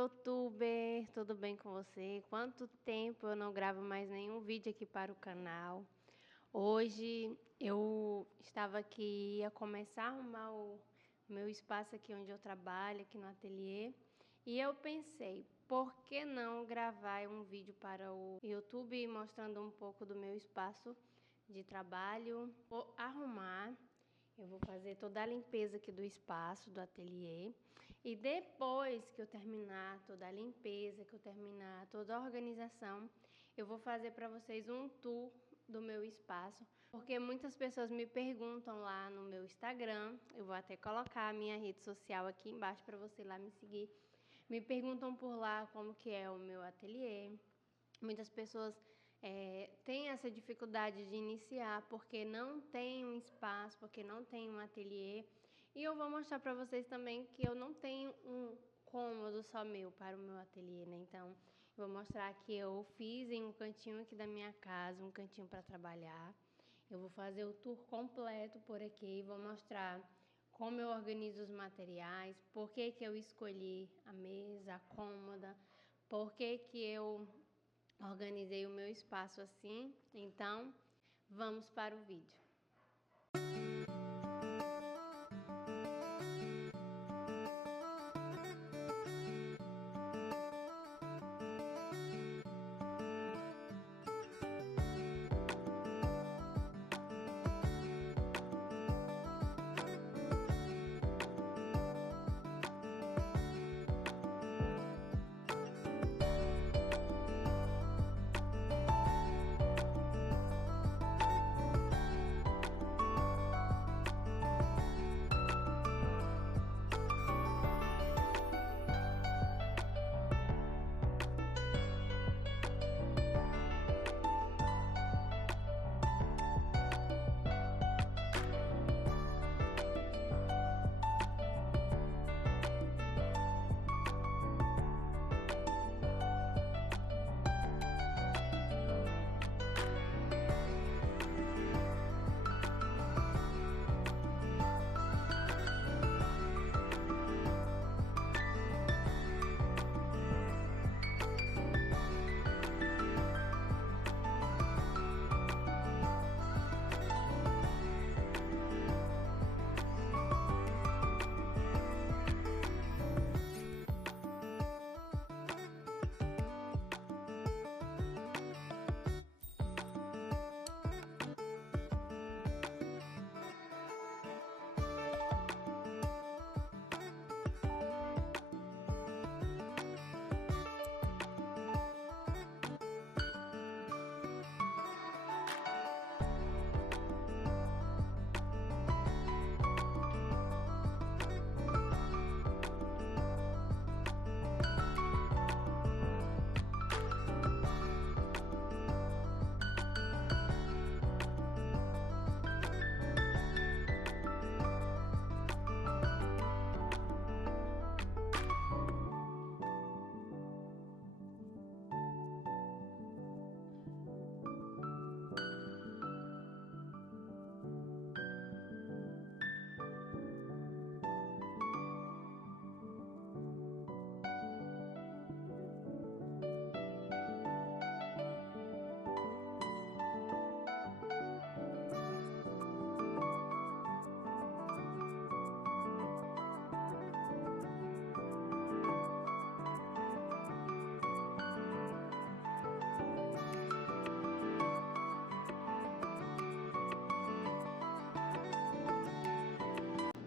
youtuber, tudo bem com você? Quanto tempo eu não gravo mais nenhum vídeo aqui para o canal. Hoje eu estava aqui, ia começar a arrumar o meu espaço aqui onde eu trabalho, aqui no ateliê. E eu pensei, por que não gravar um vídeo para o YouTube mostrando um pouco do meu espaço de trabalho? Vou arrumar. Eu vou fazer toda a limpeza aqui do espaço, do ateliê. E depois que eu terminar toda a limpeza, que eu terminar toda a organização, eu vou fazer para vocês um tour do meu espaço. Porque muitas pessoas me perguntam lá no meu Instagram, eu vou até colocar a minha rede social aqui embaixo para você lá me seguir. Me perguntam por lá como que é o meu ateliê. Muitas pessoas têm essa dificuldade de iniciar porque não tem um espaço, porque não tem um ateliê. E eu vou mostrar para vocês também que eu não tenho um cômodo só meu para o meu ateliê, né? Então, eu vou mostrar que eu fiz em um cantinho aqui da minha casa, um cantinho para trabalhar. Eu vou fazer o tour completo por aqui, vou mostrar como eu organizo os materiais, por que que eu escolhi a mesa, a cômoda, por que que eu organizei o meu espaço assim. Então, vamos para o vídeo.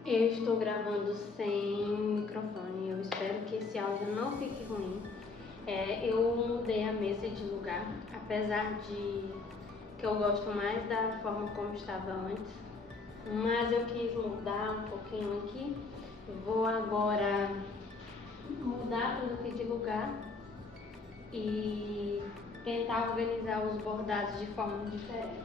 Eu estou gravando sem microfone, eu espero que esse áudio não fique ruim. Eu mudei a mesa de lugar, apesar de que eu gosto mais da forma como estava antes, mas eu quis mudar um pouquinho aqui. Vou agora mudar tudo aqui de lugar e tentar organizar os bordados de forma diferente.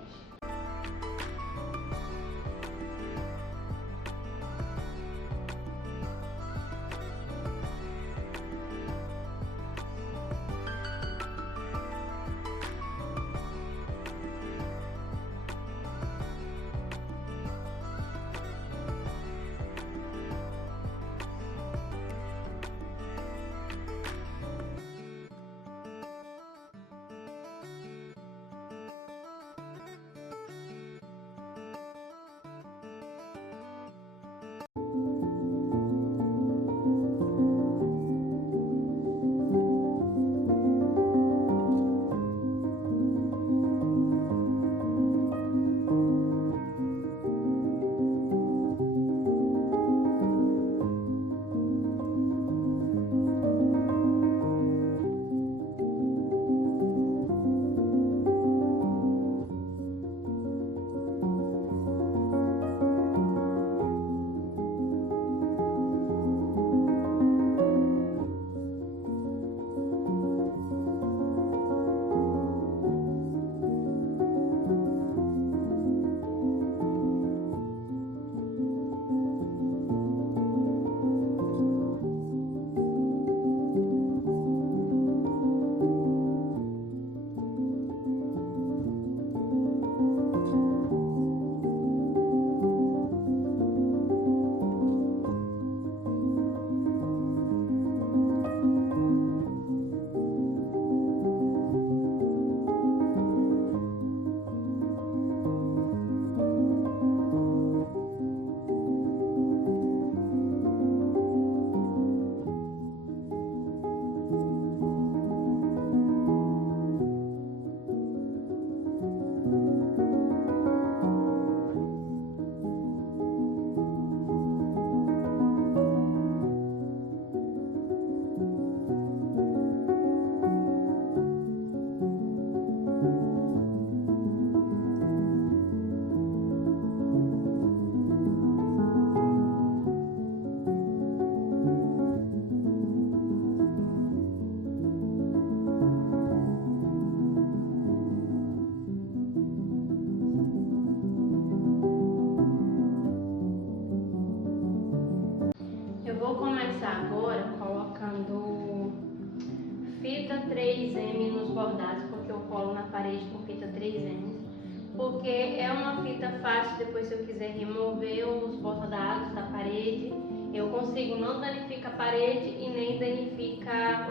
porque é uma fita fácil. Depois, se eu quiser remover os bordadados da parede, eu consigo, não danifica a parede e nem danifica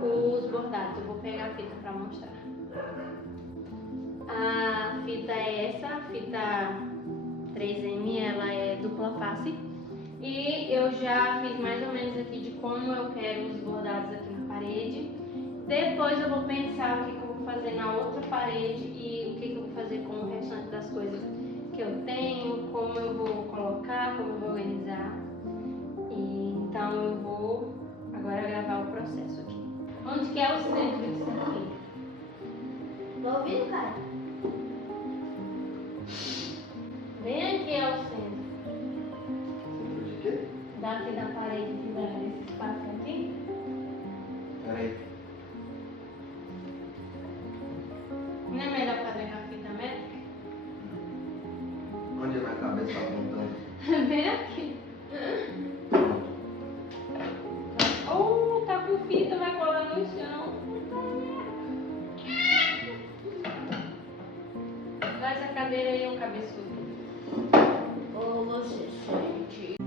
os bordados. Eu vou pegar a fita para mostrar. A fita é essa, a fita 3M, ela é dupla face. E eu já fiz mais ou menos aqui de como eu quero os bordados aqui na parede. Depois eu vou pensar o que eu vou fazer na outra parede e o que eu vou fazer com o restante das coisas que eu tenho, como eu vou colocar, como eu vou organizar. E então eu vou agora gravar o processo aqui. Onde que é o centro disso aqui? Tô ouvindo, cara? Bem aqui é o centro. Centro de quê? Daqui da parede, desse espaço aqui. Peraí. Não é melhor fazer com a fita métrica? Onde a minha cabeça tá apontando? Bem aqui. Oh, tá com fita, vai colar no chão. Traz a cadeira aí, ô cabeçudo. Ou você sente?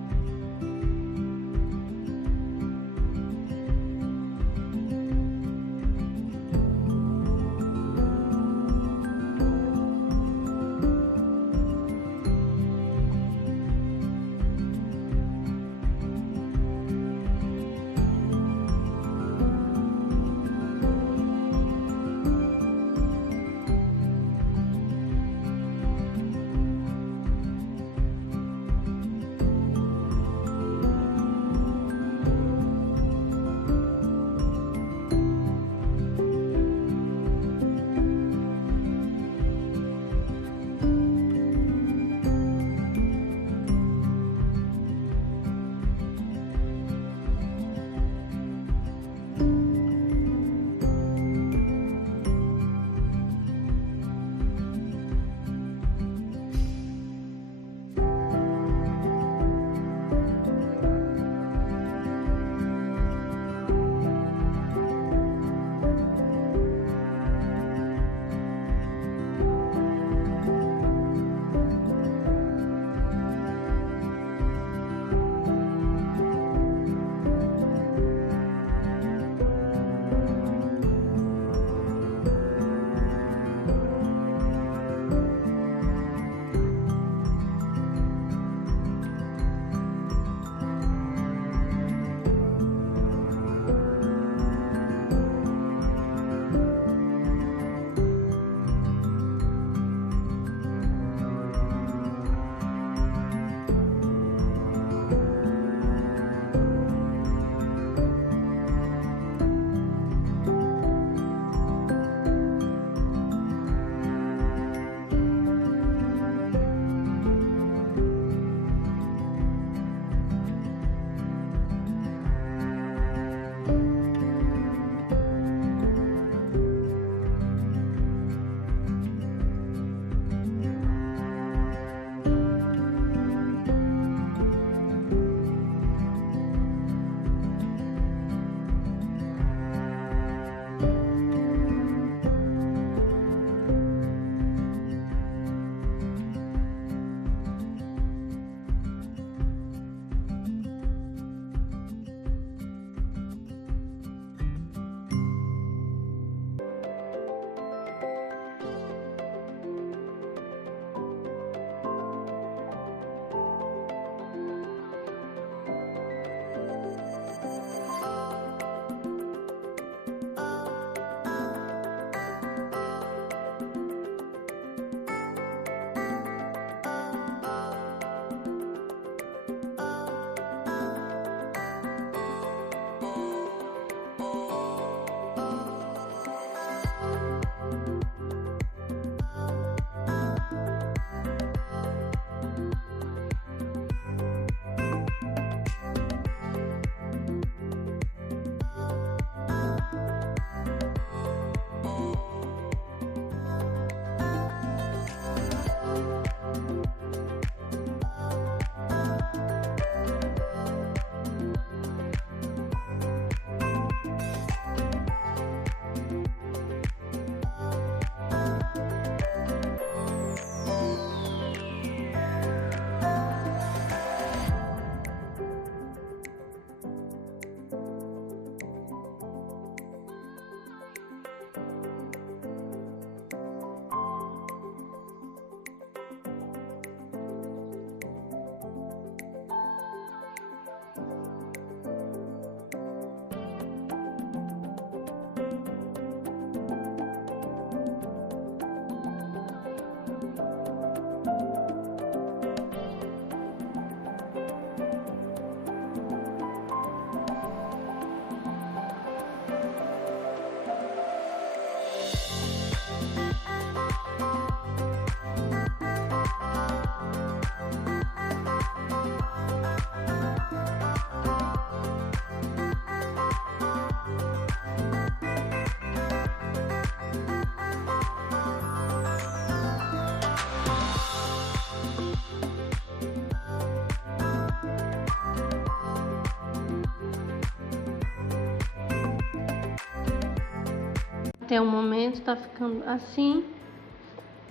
Até o momento tá ficando assim.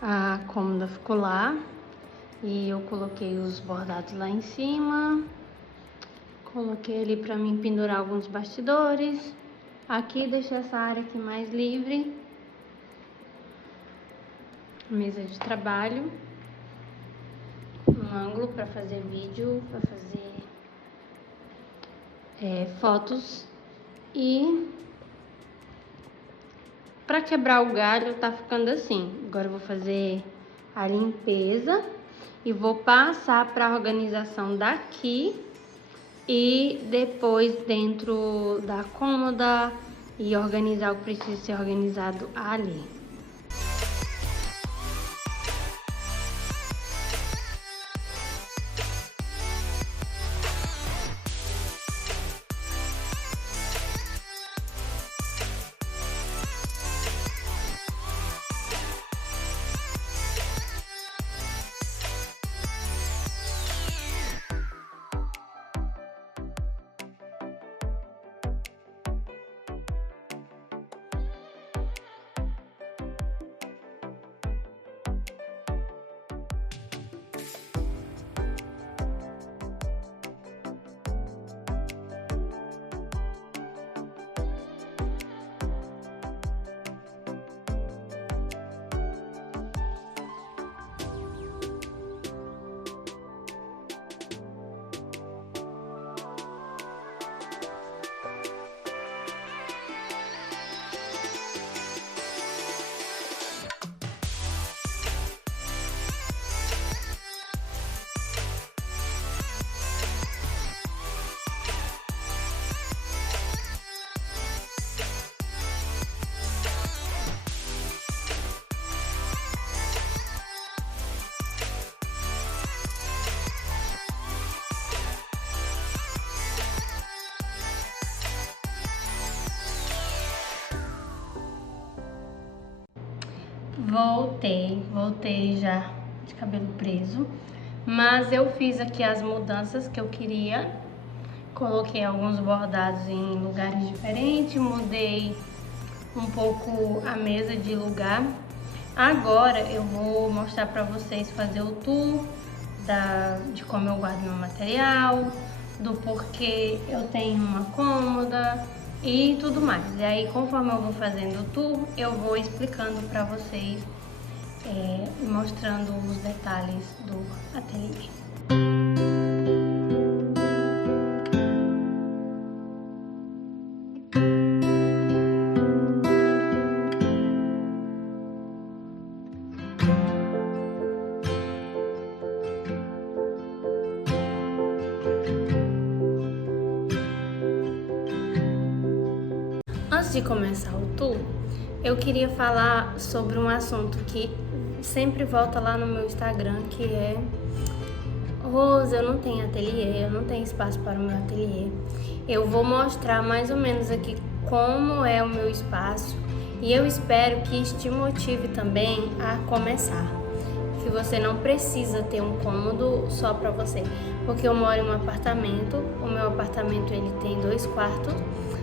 A cômoda ficou lá. E eu coloquei os bordados lá em cima. Coloquei ali pra mim pendurar alguns bastidores. Aqui deixei essa área aqui mais livre. Mesa de trabalho. Um ângulo para fazer vídeo, para fazer fotos. E para quebrar o galho tá ficando assim. Agora eu vou fazer a limpeza e vou passar para a organização daqui e depois dentro da cômoda e organizar o que precisa ser organizado ali. Voltei já de cabelo preso, mas eu fiz aqui as mudanças que eu queria. Coloquei alguns bordados em lugares diferentes, mudei um pouco a mesa de lugar. Agora eu vou mostrar pra vocês fazer o tour de como eu guardo meu material, do porquê eu tenho uma cômoda e tudo mais. E aí, conforme eu vou fazendo o tour, eu vou explicando pra vocês, mostrando os detalhes do ateliê. Antes de começar o tour, eu queria falar sobre um assunto que sempre volta lá no meu Instagram, que é: Rosa, eu não tenho ateliê, eu não tenho espaço para o meu ateliê. Eu vou mostrar mais ou menos aqui como é o meu espaço e eu espero que isso te motive também a começar. Que você não precisa ter um cômodo só para você, porque eu moro em um apartamento. O meu apartamento ele tem 2 quartos,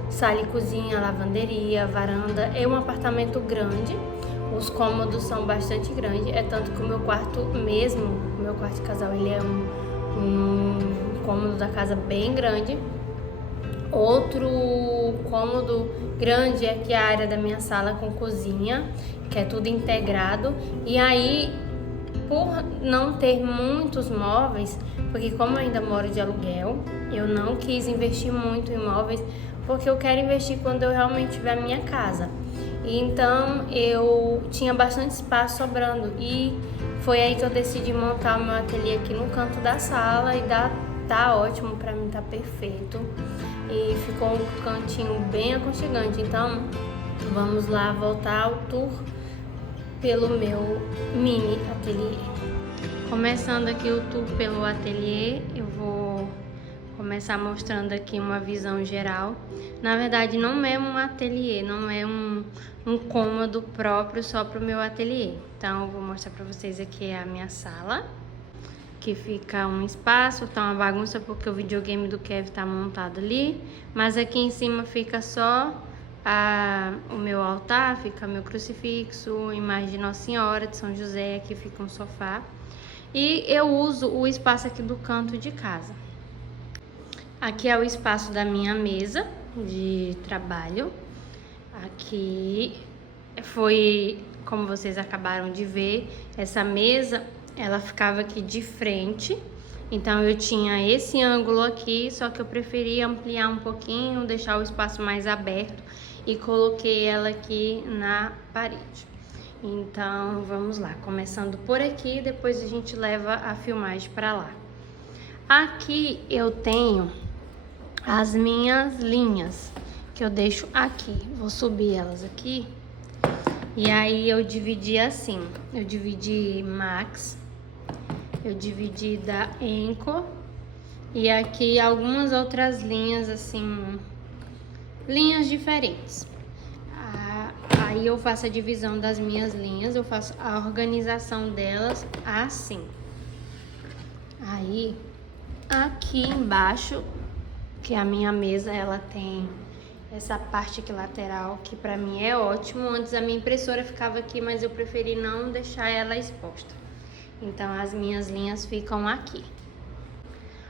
sala e cozinha, lavanderia, varanda. É um apartamento grande, os cômodos são bastante grandes, é tanto que o meu quarto mesmo, o meu quarto de casal, ele é um cômodo da casa bem grande. Outro cômodo grande é que é a área da minha sala com cozinha, que é tudo integrado. E aí, por não ter muitos móveis, porque como eu ainda moro de aluguel, eu não quis investir muito em móveis, porque eu quero investir quando eu realmente tiver a minha casa. E então eu tinha bastante espaço sobrando e foi aí que eu decidi montar o meu ateliê aqui no canto da sala e tá ótimo pra mim, tá perfeito. E ficou um cantinho bem aconchegante. Então vamos lá voltar ao tour pelo meu mini ateliê. Começando aqui o tour pelo ateliê, eu vou começar mostrando aqui uma visão geral. Na verdade, não é um ateliê, não é um cômodo próprio só para o meu ateliê. Então, eu vou mostrar para vocês aqui a minha sala, que fica um espaço, tá uma bagunça porque o videogame do Kev tá montado ali, mas aqui em cima fica só o meu altar, fica meu crucifixo, imagem de Nossa Senhora, de São José, aqui fica um sofá. E eu uso o espaço aqui do canto de casa. Aqui é o espaço da minha mesa de trabalho. Aqui foi, como vocês acabaram de ver, essa mesa, ela ficava aqui de frente. Então eu tinha esse ângulo aqui, só que eu preferi ampliar um pouquinho, deixar o espaço mais aberto e coloquei ela aqui na parede. Então vamos lá, começando por aqui, depois a gente leva a filmagem para lá. Aqui eu tenho as minhas linhas que eu deixo aqui. Vou subir elas aqui. E aí eu dividi assim, eu dividi Max, eu dividi da Enco e aqui algumas outras linhas assim, linhas diferentes. Aí eu faço a divisão das minhas linhas, eu faço a organização delas assim. Aí aqui embaixo, que a minha mesa, ela tem essa parte aqui lateral, que pra mim é ótimo. Antes a minha impressora ficava aqui, mas eu preferi não deixar ela exposta. Então as minhas linhas ficam aqui.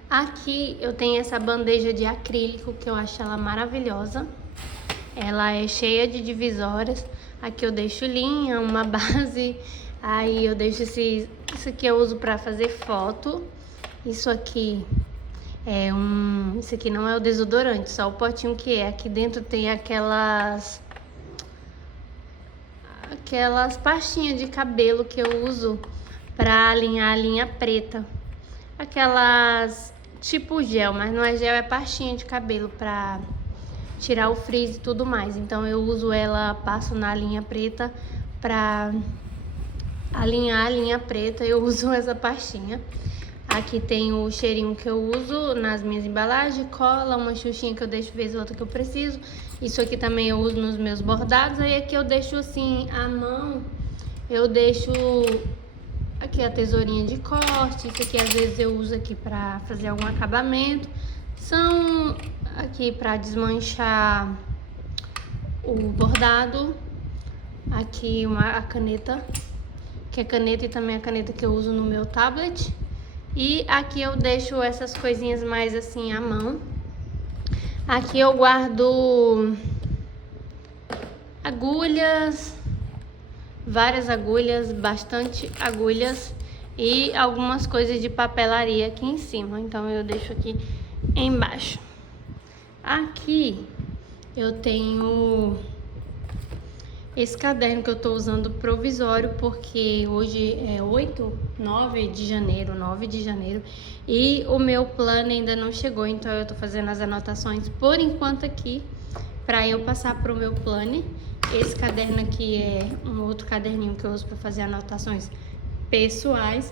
Aqui eu tenho essa bandeja de acrílico, que eu acho ela maravilhosa. Ela é cheia de divisórias. Aqui eu deixo linha, uma base. Aí eu deixo isso aqui eu uso pra fazer foto. Isso aqui é isso aqui não é o desodorante, só o potinho que é. Aqui dentro tem aquelas pastinhas de cabelo que eu uso pra alinhar a linha preta. Aquelas tipo gel, mas não é gel, é pastinha de cabelo pra tirar o frizz e tudo mais. Então eu uso ela, passo na linha preta pra alinhar a linha preta, eu uso essa pastinha. Aqui tem o cheirinho que eu uso nas minhas embalagens, cola, uma xuxinha que eu deixo vez ou outra que eu preciso. Isso aqui também eu uso nos meus bordados. Aí aqui eu deixo assim, à mão, eu deixo aqui a tesourinha de corte. Isso aqui às vezes eu uso aqui pra fazer algum acabamento. São aqui pra desmanchar o bordado. Aqui a caneta, que é caneta e também a caneta que eu uso no meu tablet. E aqui eu deixo essas coisinhas mais assim à mão. Aqui eu guardo agulhas, várias agulhas, bastante agulhas e algumas coisas de papelaria aqui em cima. Então eu deixo aqui embaixo. Aqui eu tenho esse caderno que eu tô usando provisório, porque hoje é 9 de janeiro, e o meu plano ainda não chegou, então eu tô fazendo as anotações por enquanto aqui, pra eu passar pro meu plano. Esse caderno aqui é um outro caderninho que eu uso pra fazer anotações pessoais.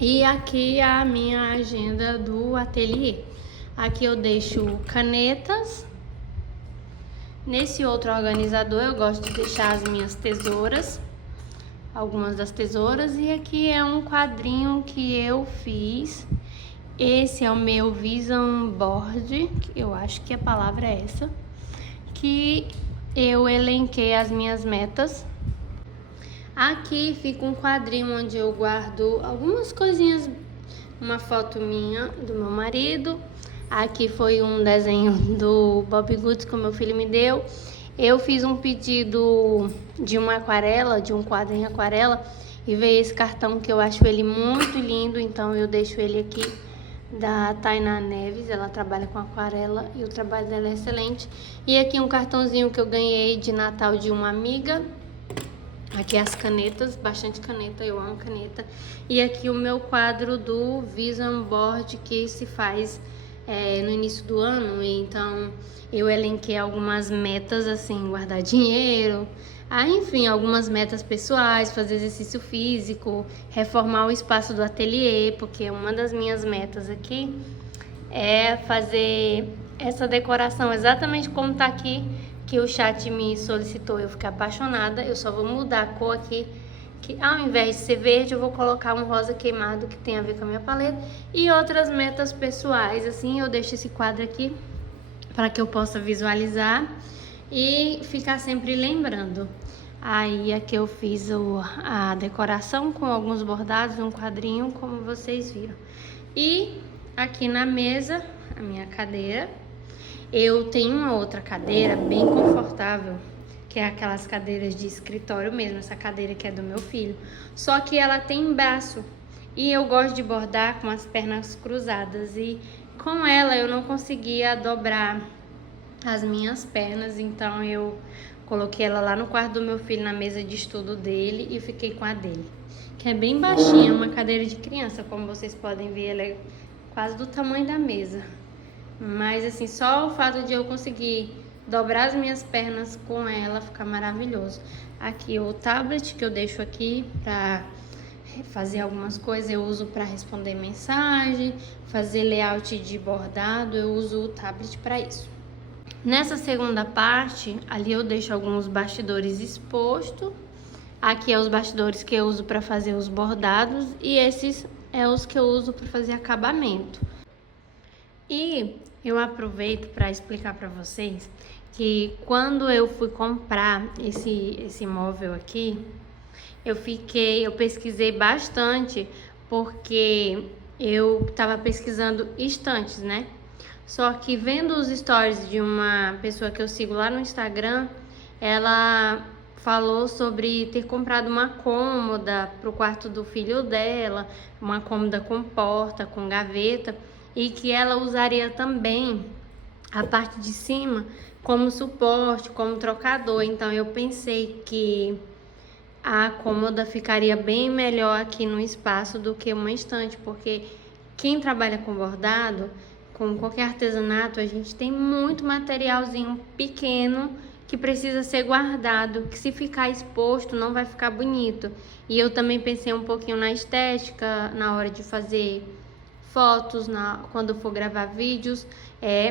E aqui a minha agenda do ateliê. Aqui eu deixo canetas. Nesse outro organizador eu gosto de deixar as minhas tesouras, algumas das tesouras. E aqui é um quadrinho que eu fiz. Esse é o meu Vision Board, eu acho que a palavra é essa, que eu elenquei as minhas metas. Aqui fica um quadrinho onde eu guardo algumas coisinhas, uma foto minha, do meu marido. Aqui foi um desenho do Bob Goods que o meu filho me deu. Eu fiz um pedido de uma aquarela, de um quadro em aquarela, e veio esse cartão que eu acho ele muito lindo, então eu deixo ele aqui, da Tainá Neves. Ela trabalha com aquarela e o trabalho dela é excelente. E aqui um cartãozinho que eu ganhei de Natal de uma amiga. Aqui as canetas, bastante caneta, eu amo caneta. E aqui o meu quadro do Vision Board, que se faz no início do ano. Então eu elenquei algumas metas, assim, guardar dinheiro, enfim, algumas metas pessoais, fazer exercício físico, reformar o espaço do ateliê, porque uma das minhas metas aqui é fazer essa decoração exatamente como tá aqui, que o chat me solicitou. Eu fiquei apaixonada. Eu só vou mudar a cor aqui, que ao invés de ser verde eu vou colocar um rosa queimado que tem a ver com a minha paleta. E outras metas pessoais, assim, eu deixo esse quadro aqui para que eu possa visualizar. e ficar sempre lembrando. Aí aqui eu fiz a decoração com alguns bordados, um quadrinho, como vocês viram. E aqui na mesa, a minha cadeira, eu tenho uma outra cadeira bem confortável, que é aquelas cadeiras de escritório mesmo, essa cadeira que é do meu filho. Só que ela tem braço e eu gosto de bordar com as pernas cruzadas e com ela eu não conseguia dobrar as minhas pernas, então eu coloquei ela lá no quarto do meu filho, na mesa de estudo dele, e fiquei com a dele, que é bem baixinha, uma cadeira de criança, como vocês podem ver, ela é quase do tamanho da mesa. Mas assim, só o fato de eu conseguir dobrar as minhas pernas com ela fica maravilhoso. Aqui o tablet que eu deixo aqui para fazer algumas coisas, eu uso para responder mensagem, fazer layout de bordado, eu uso o tablet para isso. Nessa segunda parte, ali eu deixo alguns bastidores expostos. Aqui é os bastidores que eu uso para fazer os bordados e esses é os que eu uso para fazer acabamento. E eu aproveito para explicar para vocês que quando eu fui comprar esse móvel aqui, eu pesquisei bastante, porque eu estava pesquisando estantes, né? Só que vendo os stories de uma pessoa que eu sigo lá no Instagram, ela falou sobre ter comprado uma cômoda para o quarto do filho dela, uma cômoda com porta, com gaveta, e que ela usaria também a parte de cima como suporte, como trocador. Então eu pensei que a cômoda ficaria bem melhor aqui no espaço do que uma estante, porque quem trabalha com bordado, com qualquer artesanato, a gente tem muito materialzinho pequeno que precisa ser guardado, que se ficar exposto não vai ficar bonito. E eu também pensei um pouquinho na estética, na hora de fazer fotos, quando for gravar vídeos,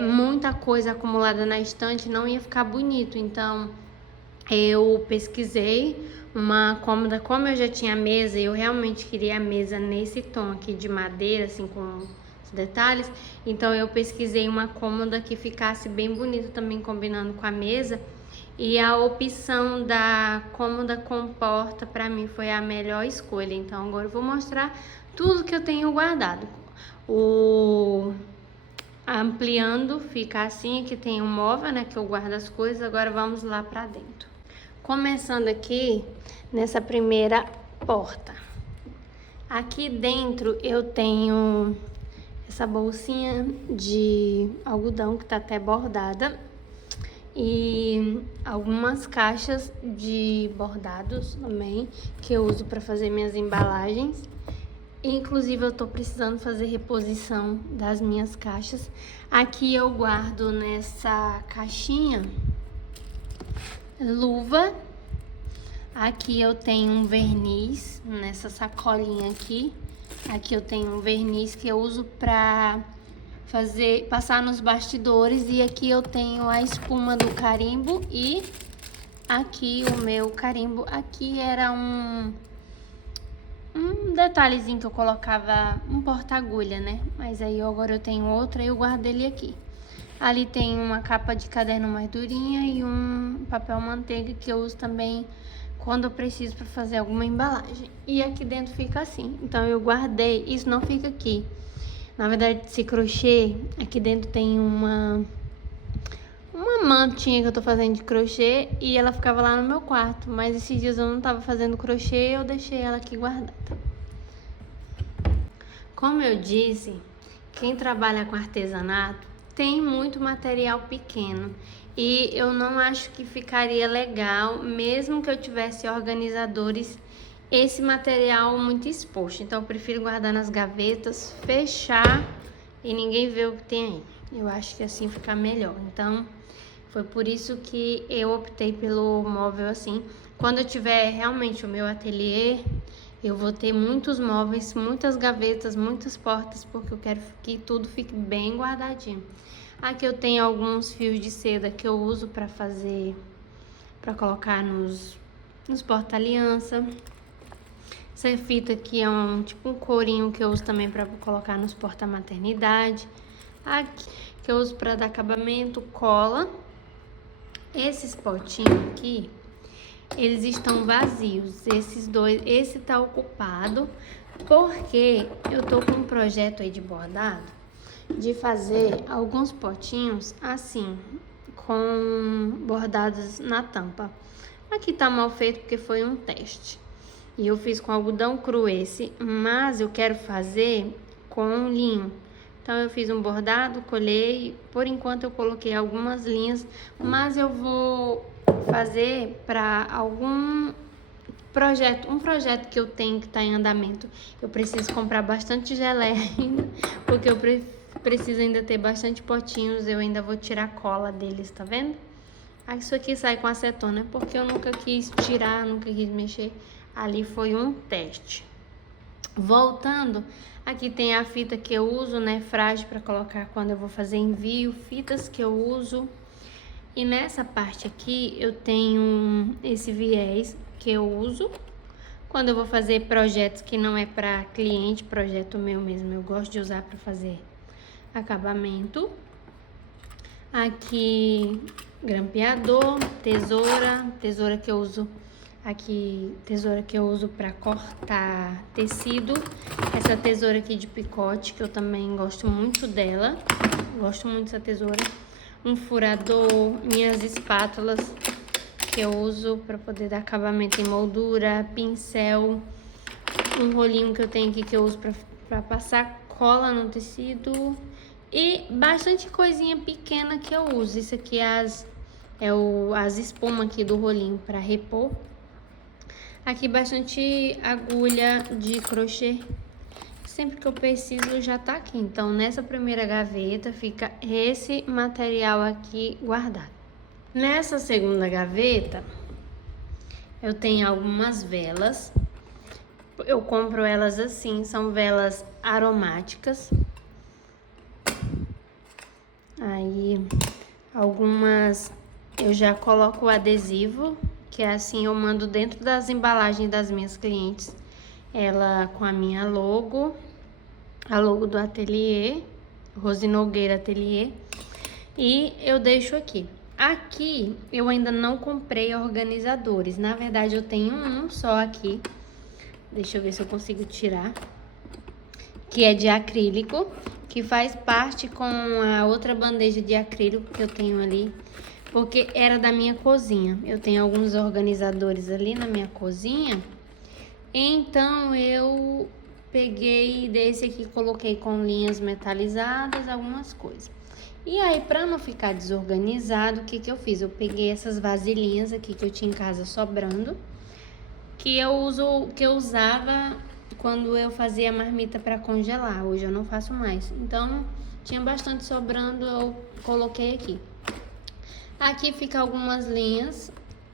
muita coisa acumulada na estante não ia ficar bonito. Então eu pesquisei uma cômoda, como eu já tinha mesa, eu realmente queria a mesa nesse tom aqui de madeira, assim, com os detalhes. Então eu pesquisei uma cômoda que ficasse bem bonita também, combinando com a mesa. E a opção da cômoda com porta, para mim, foi a melhor escolha. Então agora eu vou mostrar tudo que eu tenho guardado. Ampliando, fica assim, aqui tem um móvel, né, que eu guardo as coisas. Agora vamos lá para dentro. Começando aqui nessa primeira porta. Aqui dentro eu tenho essa bolsinha de algodão que tá até bordada e algumas caixas de bordados também que eu uso para fazer minhas embalagens. Inclusive eu tô precisando fazer reposição das minhas caixas. Aqui eu guardo nessa caixinha luva. Aqui eu tenho um verniz nessa sacolinha aqui. Aqui eu tenho um verniz que eu uso pra passar nos bastidores. E aqui eu tenho a espuma do carimbo. E aqui o meu carimbo. Aqui era um detalhezinho que eu colocava, um porta-agulha, né? Mas aí agora eu tenho outra e eu guardo ele aqui. Ali tem uma capa de caderno mais durinha e um papel manteiga que eu uso também quando eu preciso para fazer alguma embalagem. E aqui dentro fica assim. Então eu guardei, isso não fica aqui. Na verdade, esse crochê, aqui dentro tem uma mantinha que eu tô fazendo de crochê e ela ficava lá no meu quarto. Mas esses dias eu não tava fazendo crochê, eu deixei ela aqui guardada. Como eu disse, quem trabalha com artesanato tem muito material pequeno e eu não acho que ficaria legal, mesmo que eu tivesse organizadores, esse material muito exposto. Então eu prefiro guardar nas gavetas, fechar e ninguém vê o que tem aí. Eu acho que assim fica melhor. Então foi por isso que eu optei pelo móvel assim. Quando eu tiver realmente o meu ateliê, eu vou ter muitos móveis, muitas gavetas, muitas portas, porque eu quero que tudo fique bem guardadinho. Aqui eu tenho alguns fios de seda que eu uso para colocar nos porta-aliança. Essa fita aqui é tipo um corinho que eu uso também para colocar nos porta-maternidade. Aqui que eu uso para dar acabamento, cola. Esses potinhos aqui, eles estão vazios. Esse tá ocupado, porque eu tô com um projeto aí de bordado, de fazer alguns potinhos assim, com bordados na tampa. Aqui tá mal feito porque foi um teste. E eu fiz com algodão cru esse, mas eu quero fazer com linho. Então eu fiz um bordado, colhei, por enquanto eu coloquei algumas linhas, mas eu vou fazer para algum projeto, um projeto que eu tenho que tá em andamento. Eu preciso comprar bastante geleia ainda, porque eu preciso ainda ter bastante potinhos, eu ainda vou tirar a cola deles, tá vendo? Isso aqui sai com acetona, porque eu nunca quis tirar, nunca quis mexer. Ali foi um teste. Voltando, aqui tem a fita que eu uso, né, frágil, para colocar quando eu vou fazer envio, fitas que eu uso. E nessa parte aqui eu tenho esse viés que eu uso quando eu vou fazer projetos que não é para cliente, projeto meu mesmo, eu gosto de usar para fazer acabamento. Aqui grampeador, tesoura que eu uso aqui, tesoura que eu uso para cortar tecido. Essa tesoura aqui de picote, que eu também gosto muito dela, gosto muito dessa tesoura. Um furador, minhas espátulas que eu uso para poder dar acabamento em moldura, pincel, um rolinho que eu tenho aqui que eu uso para passar cola no tecido e bastante coisinha pequena que eu uso. Isso aqui é as espumas aqui do rolinho para repor. Aqui bastante agulha de crochê. Sempre que eu preciso já tá aqui. Então, nessa primeira gaveta fica esse material aqui guardado. Nessa segunda gaveta, eu tenho algumas velas. Eu compro elas assim, são velas aromáticas. Aí, algumas eu já coloco o adesivo, que é assim, eu mando dentro das embalagens das minhas clientes. Ela com a minha logo, a logo do ateliê, Rose Nogueira Ateliê. E eu deixo aqui. Aqui eu ainda não comprei organizadores. Na verdade eu tenho um só aqui. Deixa eu ver se eu consigo tirar. Que é de acrílico, que faz parte com a outra bandeja de acrílico que eu tenho ali. Porque era da minha cozinha. Eu tenho alguns organizadores ali na minha cozinha. Então eu peguei desse aqui, coloquei com linhas metalizadas, algumas coisas. E aí, para não ficar desorganizado, o que eu fiz? Eu peguei essas vasilhinhas aqui que eu tinha em casa sobrando, que eu usava quando eu fazia marmita para congelar. Hoje eu não faço mais. Então, tinha bastante sobrando, eu coloquei aqui. Aqui fica algumas linhas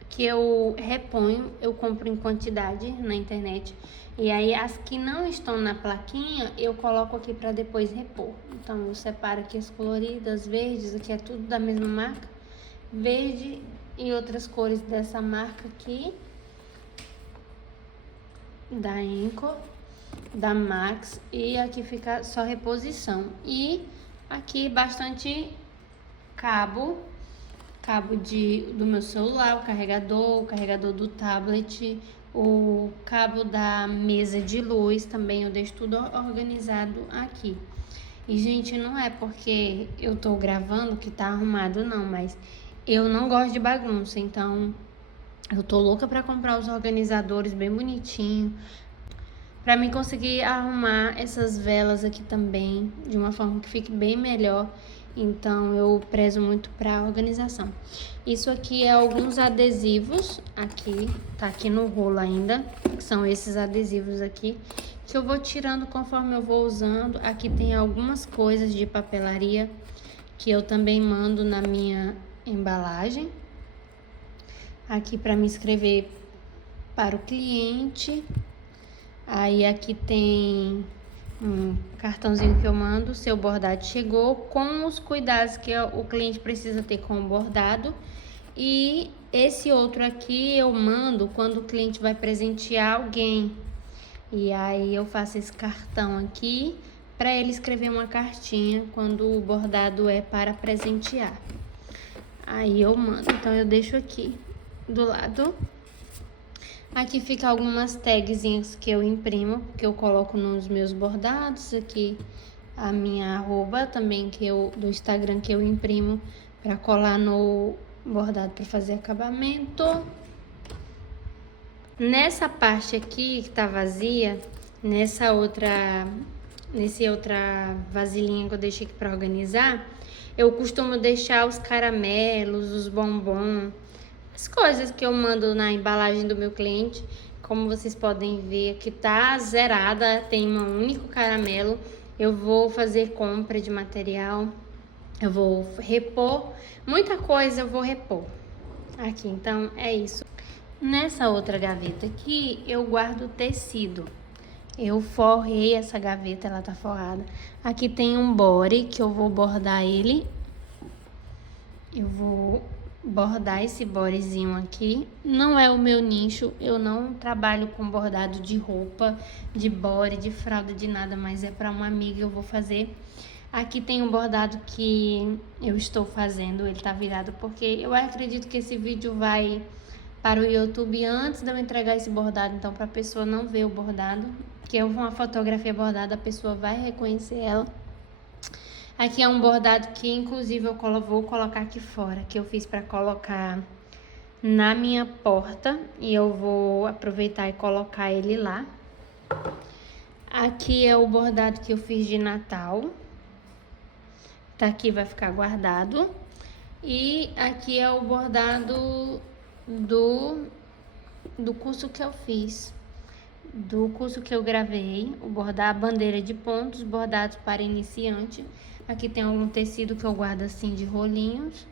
que eu reponho, eu compro em quantidade na internet. E aí as que não estão na plaquinha, eu coloco aqui para depois repor. Então eu separo aqui as coloridas, verdes, aqui é tudo da mesma marca. Verde e outras cores dessa marca aqui. Da Enco, da Max. E aqui fica só reposição. E aqui bastante cabo do meu celular, o carregador do tablet, o cabo da mesa de luz também, eu deixo tudo organizado aqui. E, gente, não é porque eu tô gravando que tá arrumado, não, mas eu não gosto de bagunça, então eu tô louca pra comprar os organizadores bem bonitinho, pra mim conseguir arrumar essas velas aqui também, de uma forma que fique bem melhor. Então eu prezo muito para organização. Isso aqui é alguns adesivos, aqui, tá aqui no rolo ainda, que são esses adesivos aqui, que eu vou tirando conforme eu vou usando. Aqui tem algumas coisas de papelaria que eu também mando na minha embalagem. Aqui para me escrever para o cliente. Aí aqui tem um cartãozinho que eu mando, seu bordado chegou, com os cuidados que o cliente precisa ter com o bordado. E esse outro aqui eu mando quando o cliente vai presentear alguém. E aí eu faço esse cartão aqui para ele escrever uma cartinha quando o bordado é para presentear. aí eu mando. Então eu deixo aqui do lado. Aqui fica algumas tagzinhas que eu imprimo, que eu coloco nos meus bordados. Aqui a minha arroba também do Instagram que eu imprimo para colar no bordado para fazer acabamento. Nessa parte aqui que tá vazia, nessa outra vasilhinha que eu deixei aqui para organizar, eu costumo deixar os caramelos, os bombons, as coisas que eu mando na embalagem do meu cliente. Como vocês podem ver, aqui tá zerada, tem um único caramelo. Eu vou fazer compra de material, eu vou repor, muita coisa eu vou repor aqui, então é isso. Nessa outra gaveta aqui, eu guardo tecido. Eu forrei essa gaveta, ela tá forrada. Aqui tem um body que eu vou bordar ele. Eu vou bordar esse bodyzinho aqui. Não é o meu nicho, eu não trabalho com bordado de roupa, de body, de fralda, de nada, mas é para uma amiga eu vou fazer. Aqui tem um bordado que eu estou fazendo, ele tá virado porque eu acredito que esse vídeo vai para o YouTube antes de eu entregar esse bordado, então para a pessoa não ver o bordado, que é uma fotografia bordada, a pessoa vai reconhecer ela. Aqui é um bordado que inclusive eu vou colocar aqui fora, que eu fiz para colocar na minha porta e eu vou aproveitar e colocar ele lá. Aqui é o bordado que eu fiz de Natal, tá aqui, vai ficar guardado. E aqui é o bordado do curso que eu fiz, do curso que eu gravei, o bordar a bandeira de pontos, bordados para iniciante. Aqui tem algum tecido que eu guardo assim de rolinhos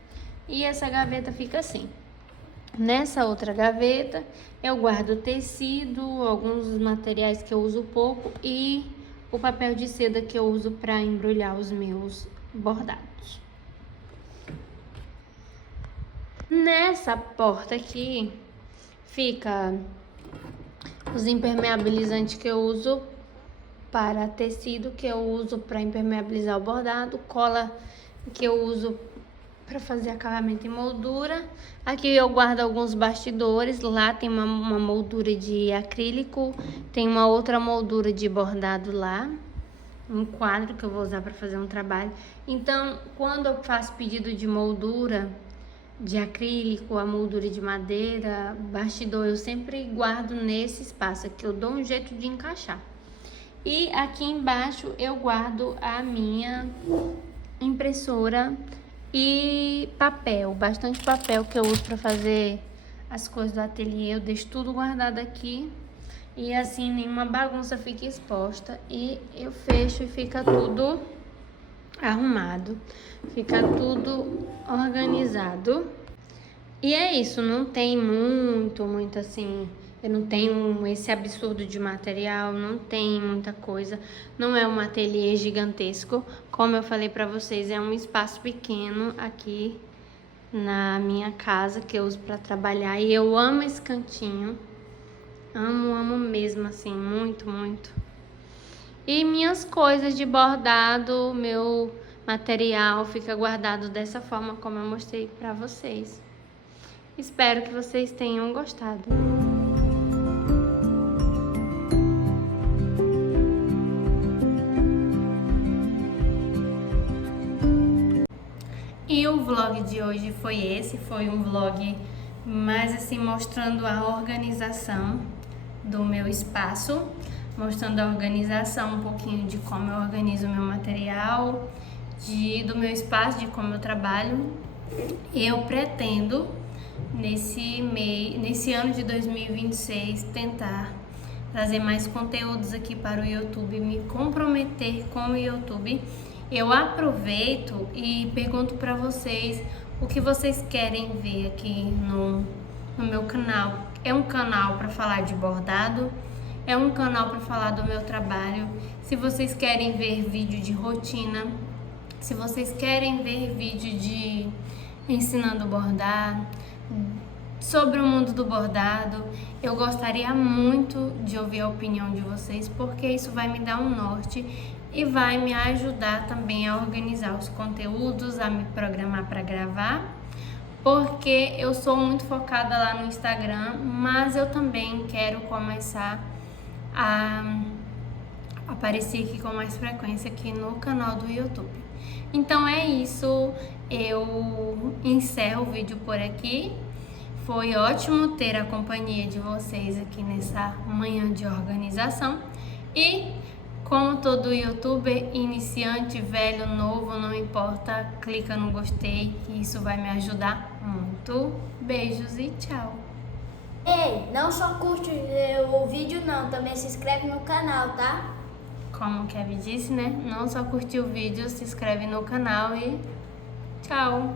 e essa gaveta fica assim. Nessa outra gaveta eu guardo tecido, alguns materiais que eu uso pouco e o papel de seda que eu uso para embrulhar os meus bordados. Nessa porta aqui fica os impermeabilizantes que eu uso para tecido, que eu uso para impermeabilizar o bordado, cola que eu uso para fazer acabamento e moldura. Aqui eu guardo alguns bastidores, lá tem uma moldura de acrílico, tem uma outra moldura de bordado lá, um quadro que eu vou usar para fazer um trabalho. Então, quando eu faço pedido de moldura de acrílico, a moldura de madeira, bastidor, eu sempre guardo nesse espaço aqui, eu dou um jeito de encaixar. E aqui embaixo eu guardo a minha impressora e papel, bastante papel que eu uso para fazer as coisas do ateliê, eu deixo tudo guardado aqui e assim nenhuma bagunça fica exposta e eu fecho e fica tudo arrumado, fica tudo organizado. E é isso, não tem muito assim, eu não tenho esse absurdo de material, não tem muita coisa, não é um ateliê gigantesco, como eu falei pra vocês, é um espaço pequeno aqui na minha casa que eu uso pra trabalhar e eu amo esse cantinho, amo mesmo assim, muito, muito. E minhas coisas de bordado, meu material fica guardado dessa forma como eu mostrei pra vocês. Espero que vocês tenham gostado. E o vlog de hoje foi esse, foi um vlog mais assim mostrando a organização do meu espaço, mostrando a organização, um pouquinho de como eu organizo o meu material, do meu espaço, de como eu trabalho. Eu pretendo nesse ano de 2026 tentar trazer mais conteúdos aqui para o YouTube, me comprometer com o YouTube. Eu aproveito e pergunto para vocês o que vocês querem ver aqui no meu canal. É um canal para falar de bordado? É um canal para falar do meu trabalho? Se vocês querem ver vídeo de rotina, se vocês querem ver vídeo de ensinando a bordar, sobre o mundo do bordado, eu gostaria muito de ouvir a opinião de vocês, porque isso vai me dar um norte e vai me ajudar também a organizar os conteúdos, a me programar para gravar, porque eu sou muito focada lá no Instagram, mas eu também quero começar a aparecer aqui com mais frequência aqui no canal do YouTube. Então é isso, eu encerro o vídeo por aqui. Foi ótimo ter a companhia de vocês aqui nessa manhã de organização. E como todo youtuber, iniciante, velho, novo, não importa, clica no gostei, que isso vai me ajudar muito. Beijos e tchau! Ei, não só curte o vídeo não, também se inscreve no canal, tá? Como o Kevin disse, né? Não só curtir o vídeo, se inscreve no canal e tchau!